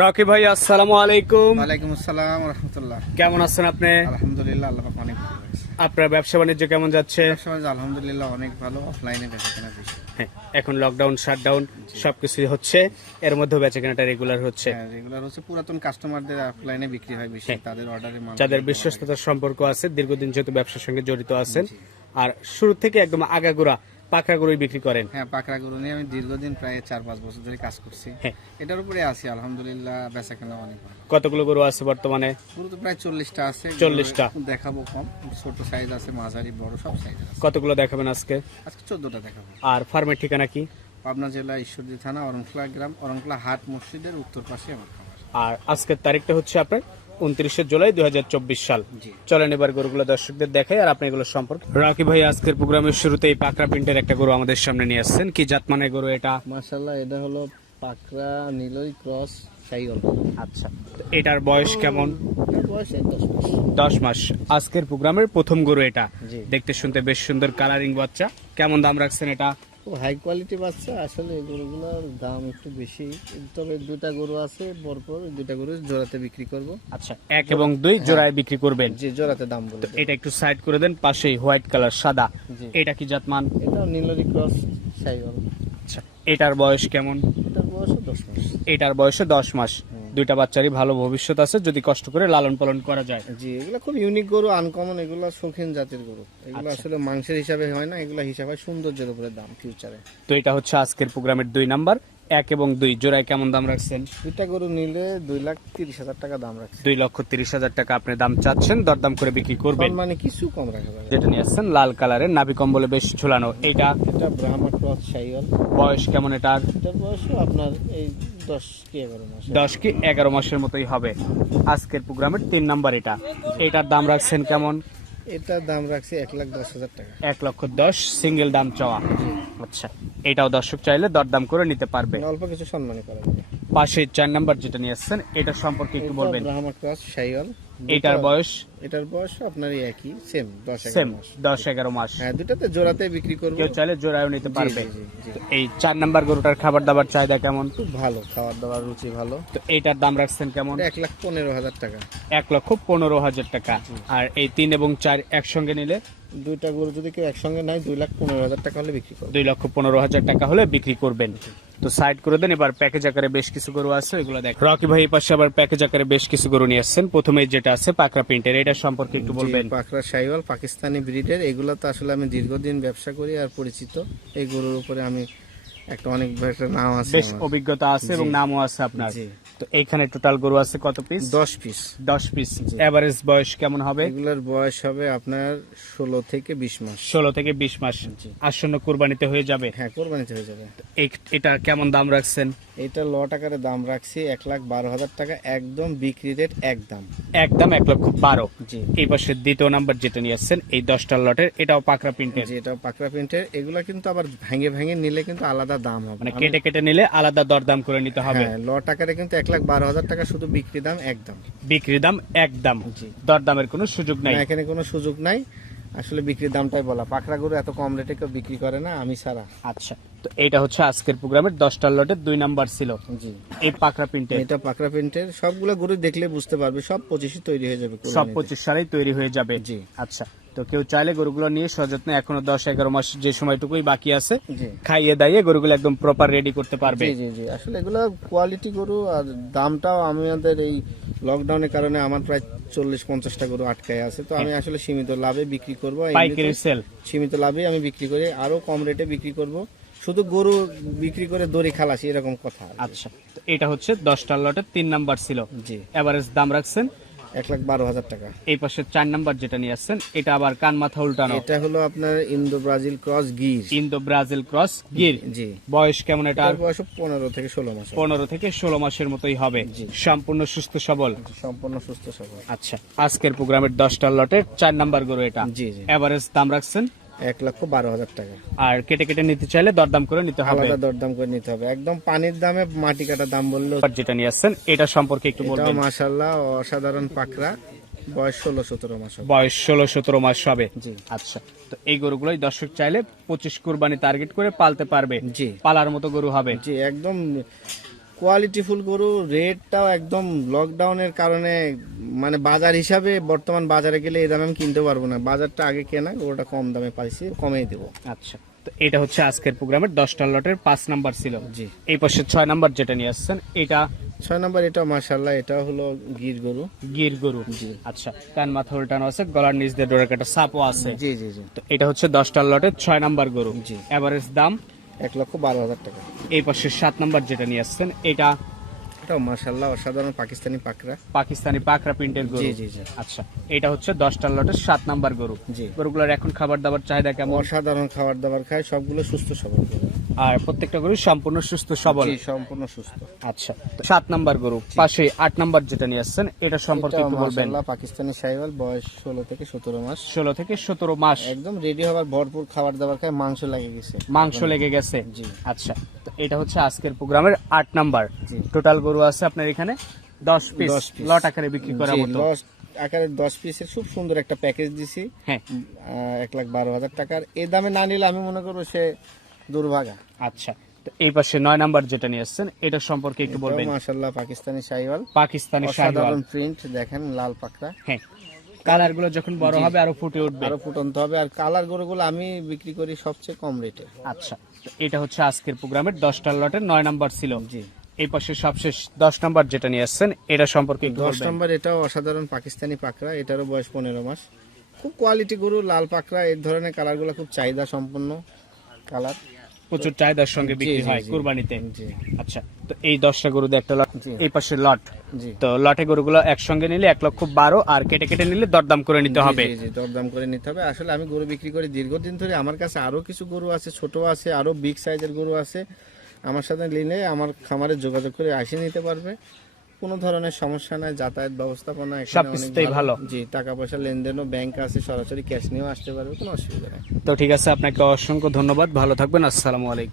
Rocky ভাই আসসালামু আলাইকুম। ওয়ালাইকুম আসসালাম রহমতুল্লাহ। কেমন আছেন আপনি? আলহামদুলিল্লাহ আল্লাহ অনেক ভালো আপনার ব্যবসা বাণিজ্য কেমন যাচ্ছে? আলহামদুলিল্লাহ অনেক ভালো অফলাইনে বেচা কেনা বেশি। হ্যাঁ, এখন লকডাউন শাটডাউন সবকিছু হচ্ছে। এর মধ্যে বেচা কেনাটা রেগুলার হচ্ছে। হ্যাঁ রেগুলার হচ্ছে। পুরাতন কাস্টমারদের অফলাইনে বিক্রি হয় বেশি হ্যাঁ। তাদের অর্ডারে যাদের বিশ্বস্ততার সম্পর্ক আছে দীর্ঘদিন যেহেতু ব্যবসার সঙ্গে জড়িত আছেন। আর শুরু থেকে একদম আগাগোড়া পাকড়া গরুই বিক্রি করেন? হ্যাঁ পাকড়া গরু নিয়ে আমি দীর্ঘদিন প্রায় চার পাঁচ বছর ধরে কাজ করছি। হ্যাঁ। এটার উপরে আছি আলহামদুলিল্লাহ বেচা কেনা অনেক কতগুলো গরু আছে বর্তমানে? গরু তো প্রায় চল্লিশটা আছে 40টা। গরু দেখাবো কম। ছোট সাইজ আছে মাঝারি বড় সব সাইজ আছে। কতগুলো দেখাবেন আজকে? আজকে চোদ্দটা দেখাবো। আর ফার্মের ঠিকানা কি? পাবনা জেলা ঈশ্বরদী থানা অরংখলা গ্রাম অরংখলা হাট মসজিদের উত্তর পাশে আমার আর আজকের তারিখটা হচ্ছে আপনার? উনত্রিশে জুলাই দু হাজার চব্বিশ সাল। জি। চলেন এবার গরুগুলো দর্শকদের দেখাই আর আপনি এগুলো সম্পর্কে। রাকি ভাই আজকের প্রোগ্রামের শুরুতেই পাকড়া প্রিন্টের একটা গরু আমাদের সামনে নিয়ে আসছেন। কি জাত মানে গরু এটা? মাশাল্লাহ এটা হলো পাকড়া নীলই ক্রস আচ্ছা এটার বয়স কেমন? বয়স দশ মাস। আজকের প্রোগ্রামের প্রথম গরু এটা। দেখতে শুনতে বেশ সুন্দর কালারিং বাচ্চা। কেমন দাম রাখছেন এটা? খুব হাই কোয়ালিটি বাচ্চা। আসলে এই গরুগুলোর দাম একটু বেশি। তবে দুটা গরু আছে পরপর দুটা গরু জোড়াতে বিক্রি করব। আচ্ছা এক এবং দুই জোড়ায় বিক্রি করবেন। যে জোড়াতে দাম বলে তো এটা একটু সাইড করে দেন পাশেই হোয়াইট কালার সাদা। এটা কি জাতমান? এটা নীলরি ক্রস সাইল আচ্ছা এটার বয়স কেমন? এটার বয়স দশ মাস। এটার বয়সে দশ মাস। দুইটা বাচ্চারই ভালো ভবিষ্যৎ আছে যদি কষ্ট করে লালন পালন করা যায়। জি এগুলো খুব ইউনিক গরু আনকমন এগুলো শৌখিন জাতের গরু। এগুলো আচ্ছা। আসলে মাংসের হিসাবে হয় না এগুলো হিসাবে সৌন্দর্যের উপরে দাম ফিউচারে তো এটা হচ্ছে আজকের প্রোগ্রামের দুই নাম্বার। এক এবং দুই জোড়ায় কেমন দাম রাখছেন? দুইটা গরু নিলে দুই লাখ তিরিশ হাজার টাকা দাম রাখছে। দুই লক্ষ তিরিশ হাজার টাকা আপনি দাম চাচ্ছেন দরদাম করে বিক্রি করবেন। মানে কিছু কম রাখা যাবে যেটা নিয়ে আসছেন লাল কালারের নাভি কম্বলে বেশ ঝুলানো। এইটা এটা ব্রাহ্মা ক্রস সাইল বয়স কেমন এটার? এটার বয়সও আপনার এই দশ কি এগারো মাস। দশ কি এগারো মাসের মতোই হবে। আজকের প্রোগ্রামের তিন নাম্বার এটা। এটার দাম রাখছেন কেমন? এটার দাম রাখছি এক লাখ দশ হাজার টাকা। এক লক্ষ দশ সিঙ্গেল দাম চাওয়া। আচ্ছা এটাও দর্শক চাইলে দরদাম করে নিতে পারবে। অল্প কিছু সম্মানী করা যাবে। পাশে চার নাম্বার যেটা নিয়ে আসছেন এটা সম্পর্কে একটু বলবেন। ব্রাহ্মা ক্রস এটার বয়স? এটার বয়স আপনার একই সেম দশ সেম দশ এগারো মাস। হ্যাঁ দুটাতে জোড়াতে বিক্রি করব। কেউ চাইলে জোড়ায়ও নিতে পারবে। তো এই চার নাম্বার গরুটার খাবার দাবার চাহিদা কেমন? খুব ভালো খাওয়ার দাওয়ার রুচি ভালো। তো এইটার দাম রাখছেন কেমন? এক লাখ পনেরো হাজার টাকা। এক লক্ষ পনেরো হাজার টাকা। আর এই তিন এবং চার একসঙ্গে নিলে? দুইটা গরু যদি কেউ একসঙ্গে নেয় দুই লাখ পনেরো হাজার টাকা হলে বিক্রি করব। দুই লক্ষ পনেরো হাজার টাকা হলে বিক্রি করবেন। তো সাইড করে দেন এবার প্যাকেজ আকারে বেশ কিছু গরু আছে ওইগুলো দেখ রকি ভাই পাশে আবার প্যাকেজ আকারে বেশ কিছু গরু নিয়ে আসছেন। প্রথমে যেটা আছে পাকরা প্রিন্টের এটা সম্পর্কে একটু বলবেন? পাকরা সাইওয়াল পাকিস্তানি ব্রিডের। এগুলো তো আসলে আমি দীর্ঘদিন ব্যবসা করি আর পরিচিত। এই গরুর উপরে আমি একটা অনেক নাম আছে বেশ। অভিজ্ঞতা আছে এবং নামও আছে আপনার। তো এইখানে টোটাল গরু আছে কত পিস দশ পিস দশ পিস এভারেজ বয়স কেমন হবে? এগুলোর বয়স হবে আপনার ষোলো থেকে বিশ মাস। ষোলো থেকে বিশ মাস। আসন্ন কুরবানিতে হয়ে যাবে। হ্যাঁ কোরবানিতে হয়ে যাবে। এটা কেমন দাম রাখছেন? এটা লট আকারে দাম রাখছি এক লাখ বারো হাজার টাকা একদম বিক্রি রেট একদম। একদম এক লক্ষ বারো। জি। এই পাশে দ্বিতীয় নাম্বার যেটা নিয়ে আসছেন এই দশটা লটের এটাও পাকড়া প্রিন্টের যে এটা পাকড়া প্রিন্টের এগুলা কিন্তু আবার ভেঙে ভেঙে নিলে কিন্তু আলাদা দাম হবে। মানে কেটে কেটে নিলে আলাদা দরদাম করে নিতে হবে। হ্যাঁ লট আকারে কিন্তু এক লাখ বারো হাজার টাকা শুধু বিক্রি দাম একদম। বিক্রি দাম একদম। দরদামের কোনো সুযোগ নাই। এখানে কোনো সুযোগ নাই। আসলে বিক্রির দামটাই বলা। পাকড়া গরু এত কম রেটে কেউ বিক্রি করে না আমি ছাড়া। আচ্ছা তো এইটা হচ্ছে আজকের প্রোগ্রামের দশটা লটের দুই নাম্বার ছিল। জি। এই পাকড়া প্রিন্টের। এটা পাকড়া প্রিন্টের। সবগুলো গরু দেখলে বুঝতে পারবে সব পঁচিশে তৈরি হয়ে যাবে সব পঁচিশ সালেই তৈরি হয়ে যাবে। জি। আচ্ছা তো কেউ চাইলে গরুগুলো নিয়ে সযত্নে এখনও দশ এগারো মাস যে সময়টুকুই বাকি আছে খাইয়ে দাইয়ে গরুগুলো একদম প্রপার রেডি করতে পারবে। জি জি আসলে এগুলো কোয়ালিটি গরু আর দামটাও আমাদের এই লকডাউনের কারণে আমার প্রায় চল্লিশ পঞ্চাশটা গরু আটকায় আছে। তো আমি আসলে সীমিত লাভে বিক্রি করব। সীমিত লাভে আমি বিক্রি করি। আরও কম রেটে বিক্রি করব। শুধু গরু বিক্রি করে দড়ি খালাসি এরকম কথা আচ্ছা এটা হচ্ছে দশটা লটের তিন নাম্বার ছিল। জি। এভারেজ দাম রাখছেন এক লাখ বারো হাজার টাকা। এই পাশে চার নাম্বার যেটা নিয়ে আসছেন এটা আবার কান মাথা উল্টানো? এটা হলো আপনার Indo Brazil cross Gir. Indo Brazil cross Gir. জি। বয়স কেমন এটা? বয়স পনেরো থেকে ষোলো মাস পনেরো থেকে ষোলো মাসের মতোই হবে। সম্পূর্ণ সুস্থ সবল? সম্পূর্ণ সুস্থ সবল। আচ্ছা আজকের প্রোগ্রামের দশটা লটের চার নাম্বার গরু এটা। জি জি। এভারেজ দাম রাখছেন এক লক্ষ বারো হাজার টাকা। আর কেটে কেটে নিতে চাইলে দরদাম করে নিতে হবে। আলাদা দরদাম করে নিতে হবে। একদম পানির দামে মাটি কাটা দাম বললেও যেটা নিয়ে আসছেন এটা সম্পর্কে একটু বলবেন। মাসাল্লাহ অসাধারণ পাকড়া। বয়স ষোলো সতেরো মাস বয়স ষোলো সতেরো মাস হবে। জি। আচ্ছা তো এই গরুগুলোই দর্শক চাইলে পঁচিশ কুরবানি টার্গেট করে পালতে পারবে। জি। পালার মতো গরু হবে। জি একদম কোয়ালিটি ফুল গরু রেটটাও একদম লকডাউনের কারণে মানে বাজার হিসাবে বর্তমান বাজারে গেলে এই দামে আমি কিনতে পারব না। বাজারটা আগে কেনা গরুটা কম দামে পাইছি কমেই দেবো। আচ্ছা। তো এটা হচ্ছে আজকের প্রোগ্রামের দশটা লটের পাঁচ নাম্বার ছিল। জি। এই পাশে ছয় নাম্বার যেটা নিয়ে আসছেন এটা ছয় নম্বর এটা মার্শাল্লাহ এটা হলো গির গরু। গির গরু। জি। আচ্ছা কান মাথা উল্টানো আছে গলার নিচ দিয়ে ডোরা কাটা সাপও আছে। জি জি জি। তো এটা হচ্ছে দশটা লটের ছয় নাম্বার গরু। জি। এভারেজ দাম এক লক্ষ বারো হাজার টাকা। এই পাশে সাত নম্বর যেটা নিয়ে আসছেন এটা এটাও অসাধারণ পাকিস্তানি পাকড়া। পাকিস্তানি পাকরা প্রিন্টের গরু। জি জি জি। আচ্ছা এটা হচ্ছে দশটা লটের সাত নাম্বার গরু। জি। গরুগুলোর এখন খাবার দাবার চাহিদা কেমন? অসাধারণ খাবার দাবার খায় সবগুলো সুস্থ সবল গরু। আর প্রত্যেকটা গরু সম্পূর্ণ সুস্থ সবল। সম্পূর্ণ সুস্থ। আচ্ছা সাত নাম্বার গরু পাশে আট নাম্বার যেটা নিয়ে আসছেন এটা সম্পর্কে একটু বলবেন। পাকিস্তানি সাইওয়াল বয়স ষোলো থেকে সতেরো মাস। ষোলো থেকে সতেরো মাস। একদম রেডি হবার ভরপুর খাবার দাবার খায় মাংস লাগে গেছে। মাংস লেগে গেছে। জি। আচ্ছা তো এটা হচ্ছে আজকের প্রোগ্রামের আট নাম্বার। টোটাল গরু আছে আপনার এখানে দশ পিস 10 লট আকারে বিক্রি করার জি, মতো। আকারে দশ পিসের খুব সুন্দর একটা প্যাকেজ দিছি। হ্যাঁ। এক লাখ বারো হাজার টাকার। এই দামে না নিলে আমি মনে করব সে দুর্ভাগা। আচ্ছা এই পাশে নয় নাম্বার যেটা নিয়ে আসছেন এটা সম্পর্কে একটু বলবেন। পাকিস্তানি পাকিস্তানি প্রিন্ট দেখেন লাল পাকড়া। হ্যাঁ কালারগুলো যখন বড় হবে আরও ফুটে উঠবে। আরও ফুটন্ত হবে। আর কালার গরুগুলো আমি বিক্রি করি সবচেয়ে কম রেটে আচ্ছা এটা হচ্ছে আজকের প্রোগ্রামের দশটা লটের নয় নাম্বার ছিল। জি। এই পাশে সবশেষ দশ নাম্বার যেটা নিয়ে আসছেন এটা সম্পর্কে একটু দশ নম্বর এটাও অসাধারণ পাকিস্তানি পাকড়া। এটারও বয়স পনেরো মাস। খুব কোয়ালিটি গরু লাল পাকড়া এই ধরনের কালারগুলো খুব চাহিদা সম্পন্ন কালার। প্রচুর চাহিদার সঙ্গে বিক্রি হয় কুরবানিতে। আচ্ছা তো এই দশটা গরু দিয়ে একটা লট এই পাশে লট। তো লটে গরুগুলো একসঙ্গে নিলে এক লক্ষ বারো আর কেটে কেটে নিলে দরদাম করে নিতে হবে। দরদাম করে নিতে হবে। আসলে আমি গরু বিক্রি করি দীর্ঘদিন ধরে। আমার কাছে আরও কিছু গরু আছে ছোট আছে আরও বিগ সাইজের গরু আছে। আমার সাথে নিলে আমার খামারে যোগাযোগ করে আসে নিতে পারবে। কোনো ধরনের সমস্যা নাই যাতায়াত ব্যবস্থাপনা সবকিছুতেই ভালো। জি টাকা পয়সা লেনদেনও ব্যাংক আছে সরাসরি ক্যাশ নিয়েও আসতে পারবে কোনো অসুবিধা নেই। তো ঠিক আছে আপনাকে অসংখ্য ধন্যবাদ ভালো থাকবেন আসসালামু আলাইকুম।